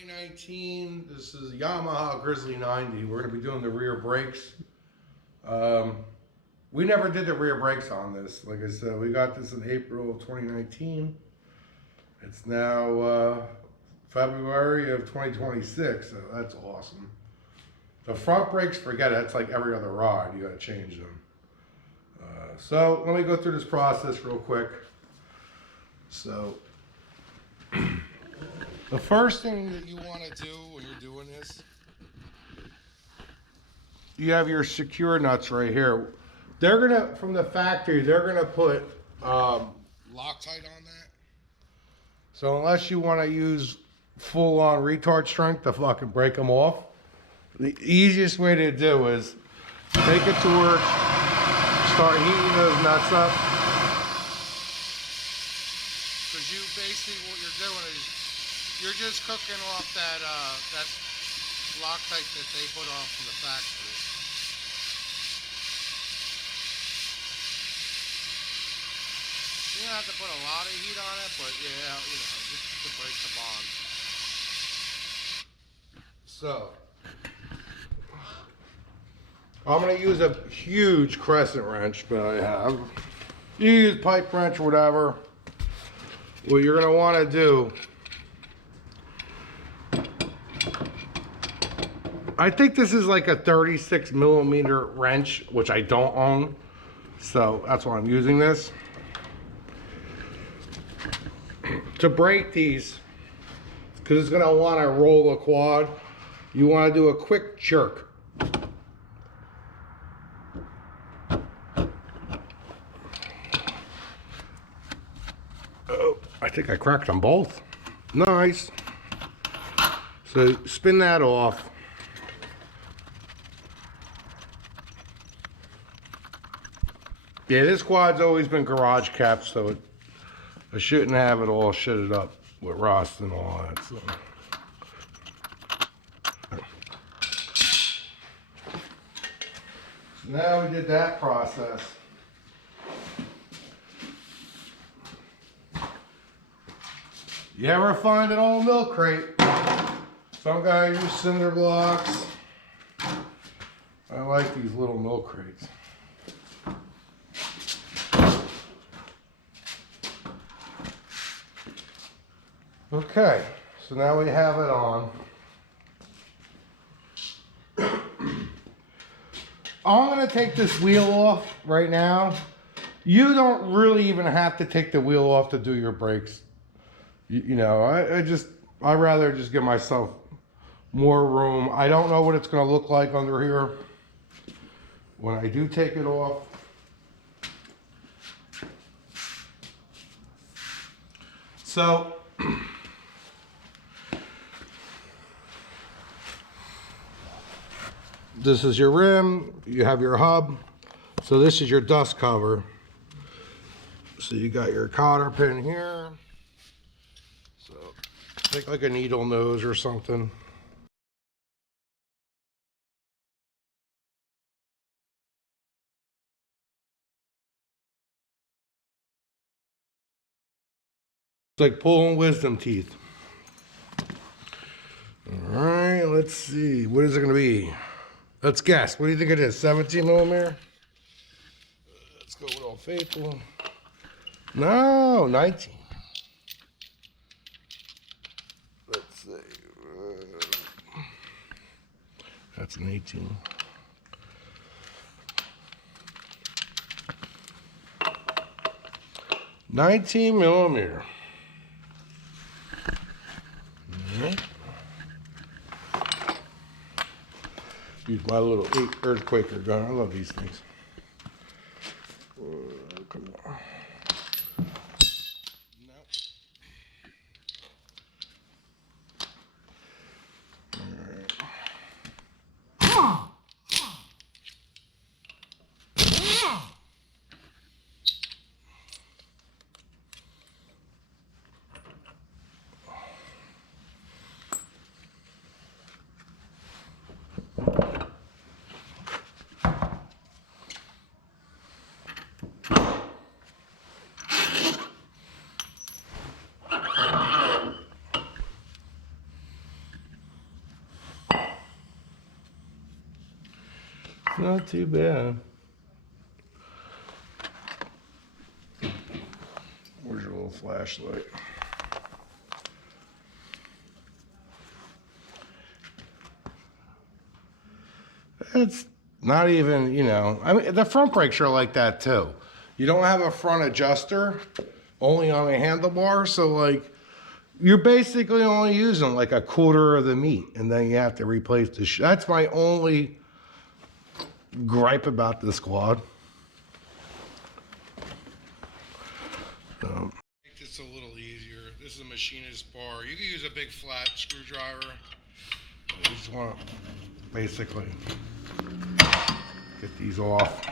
2019. This is Yamaha Grizzly 90. We're going to be doing the rear brakes. We never did the rear brakes on this. Like I said, we got this in April of 2019. It's now February of 2026, so that's awesome. The front brakes, forget it. That's like every other ride. You got to change them. So let me go through this process real quick. So the first thing that you want to do when you're doing this, you have your secure nuts right here. They're gonna, from the factory, they're gonna put Loctite on that. So unless you want to use full-on retard strength to fucking break them off, the easiest way to do is take it to work, start heating those nuts up. Because you basically, what you're doing is you're just cooking off that that Loctite that they put on from the factory. You don't have to put a lot of heat on it, but yeah, you know, just to break the bond. So I'm going to use a huge crescent wrench, but I have. You use pipe wrench or whatever. What you're going to want to do, I think this is like a 36 millimeter wrench, which I don't own. So that's why I'm using this. To break these, because it's going to want to roll the quad, you want to do a quick jerk. Oh, I think I cracked them both. Nice. So spin that off. Yeah, this quad's always been garage kept, so I shouldn't have it all shitted up with rust and all that. So now we did that process. You ever find an old milk crate? Some guy use cinder blocks. I like these little milk crates. Okay, so now we have it on. I'm going to take this wheel off right now. You don't really even have to take the wheel off to do your brakes. You know, I'd rather just give myself more room. I don't know what it's going to look like under here when I do take it off. So this is your rim, you have your hub. So this is your dust cover. So you got your cotter pin here. So think like a needle nose or something. It's like pulling wisdom teeth. All right, let's see. What is it going to be? Let's guess. What do you think it is? 17 millimeter? Let's go with Old Faithful. No, 19. Let's see. That's an 18. $19 millimeter. Use my little 8 earthquaker gun. I love these things. Come on. Not too bad. Where's your little flashlight? It's not even, you know, I mean, the front brakes are like that too. You don't have a front adjuster, only on a handlebar, so like, you're basically only using like a quarter of the meat, and then you have to replace the that's my only gripe about this quad. Make this a little easier. This is a machinist bar. You can use a big flat screwdriver. You just want to basically get these off.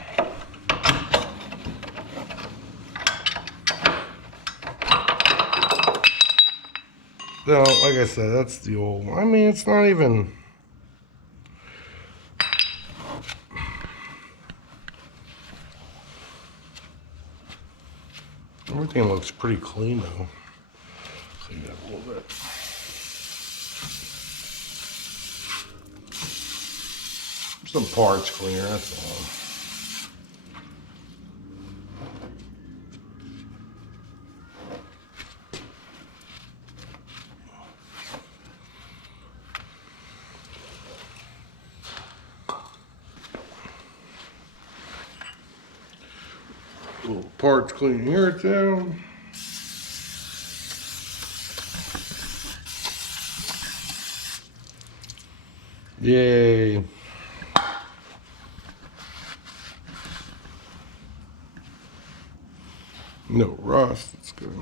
So, like I said, that's the old one. I mean, it's not even... Everything looks pretty clean, though. Clean that a little bit. Some parts cleaner, that's all. Little parts clean here too. Yay. No rust, that's good.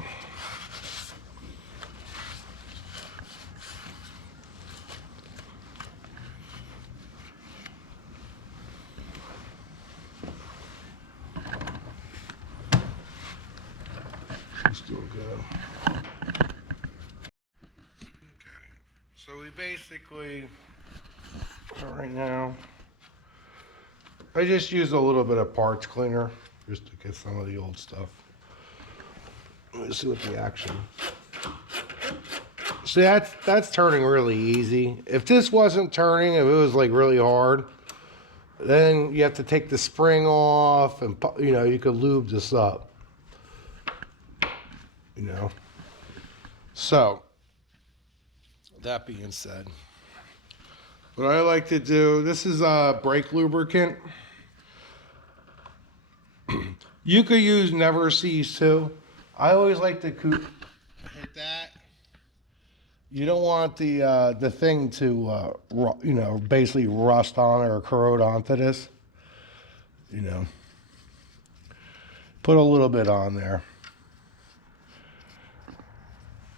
Still good. Okay, so we basically, right now, I just use a little bit of parts cleaner just to get some of the old stuff. Let's see what the action. See, that's turning really easy. If this wasn't turning, if it was like really hard, then you have to take the spring off and, you know, you could lube this up. You know, so that being said, what I like to do, this is a brake lubricant. You could use Never Cease too. I always like to hit that. You don't want the thing to you know, basically rust on or corrode onto this. You know, put a little bit on there.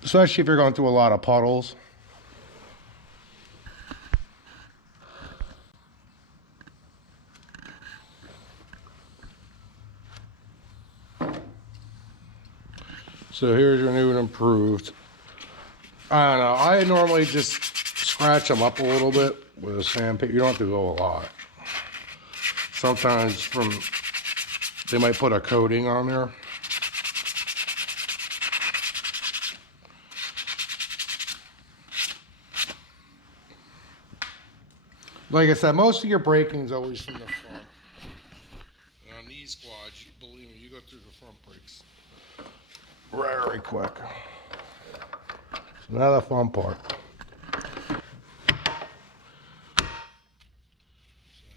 Especially if you're going through a lot of puddles. So here's your new and improved. I don't know. I normally just scratch them up a little bit with a sandpaper. You don't have to go a lot. Sometimes they might put a coating on there. Like I said, most of your braking is always from the front. And on these quads, believe me, you go through the front brakes very quick. So now the fun part. So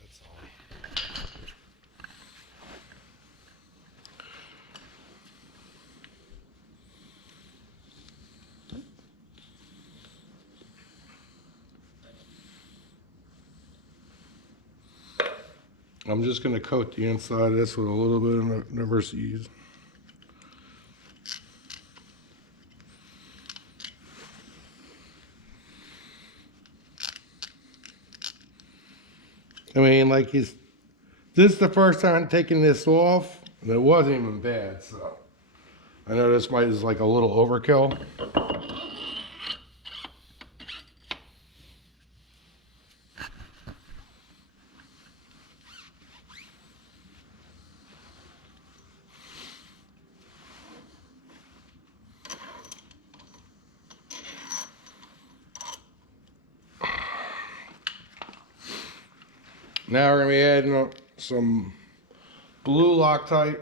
that's all. I'm just going to coat the inside of this with a little bit of Never Cease. I mean, like this is the first time taking this off, and it wasn't even bad, so I know this is like a little overkill. Now we're gonna be adding some blue Loctite.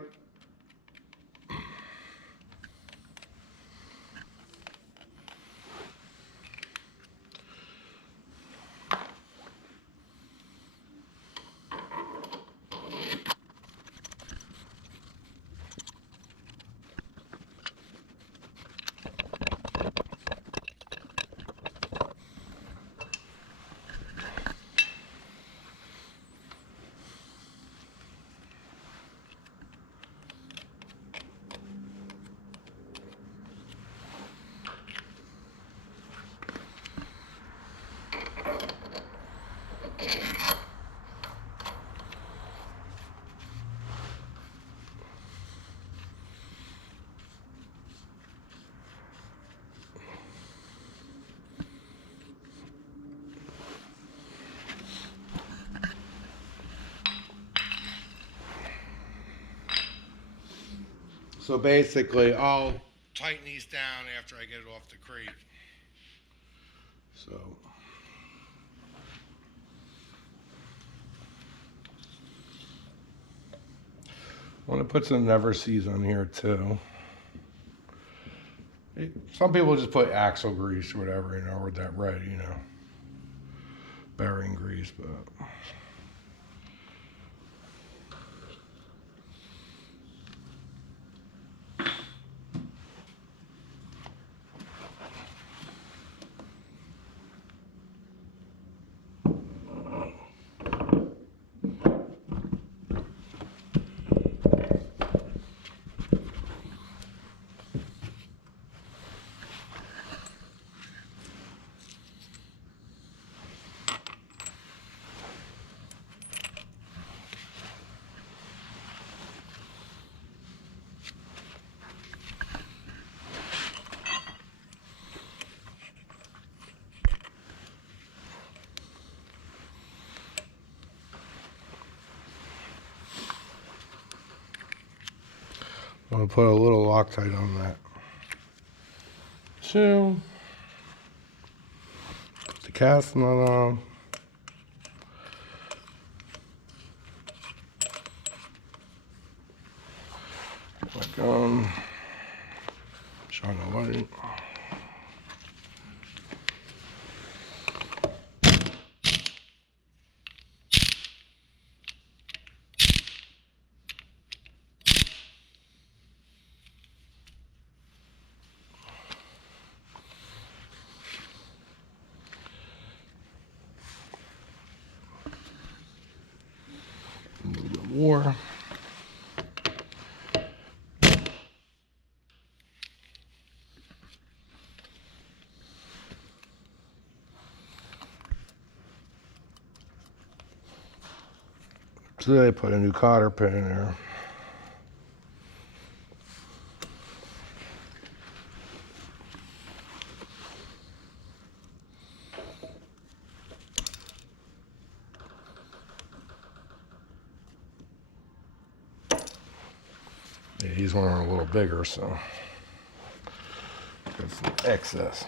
So basically, I'll tighten these down after I get it off the crate. So. I want to put some never sees on here too. Some people just put axle grease or whatever, you know, or that red, you know, bearing grease, but. I'm going to put a little Loctite on that. So, put the cast nut on. Like shine the light. A little bit more. Today I put a new cotter pin in there. Yeah, he's one a little bigger, so got some excess.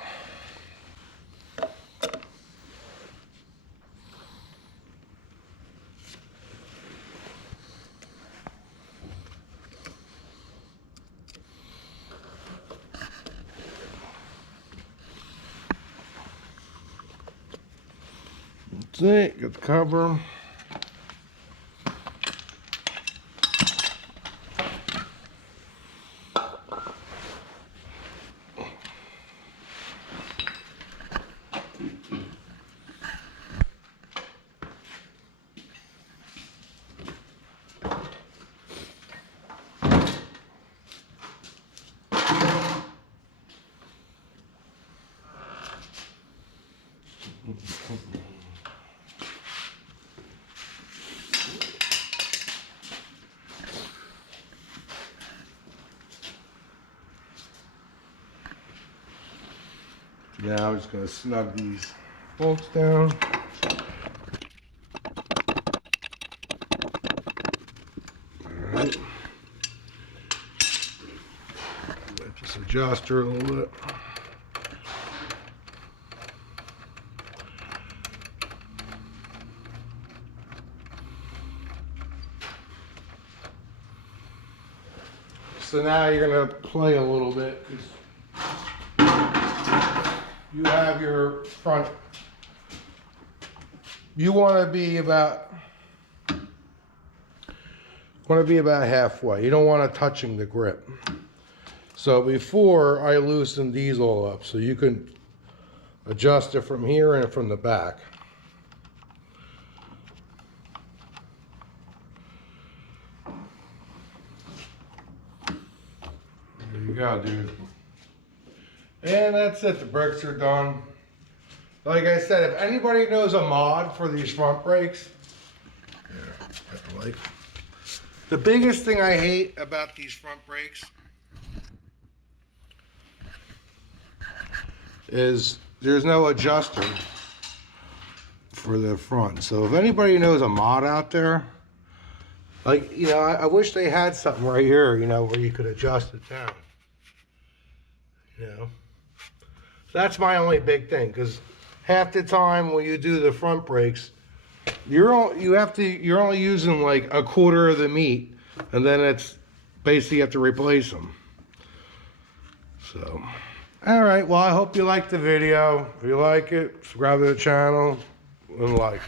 That's it, got the cover. Now I'm just going to snug these bolts down. Alright. Just adjust her a little bit. So now you're gonna play a little bit. You have your front. You want to be about halfway. You don't want it touching the grip. So before I loosened these all up, so you can adjust it from here and from the back. There you go, dude. And that's it, the brakes are done. Like I said, if anybody knows a mod for these front brakes, the biggest thing I hate about these front brakes is there's no adjuster for the front. So if anybody knows a mod out there, like, you know, I wish they had something right here, you know, where you could adjust it down. You know, that's my only big thing, because half the time when you do the front brakes, you're only using like a quarter of the meat, and then it's basically you have to replace them. So, all right. Well, I hope you liked the video. If you like it, subscribe to the channel and like.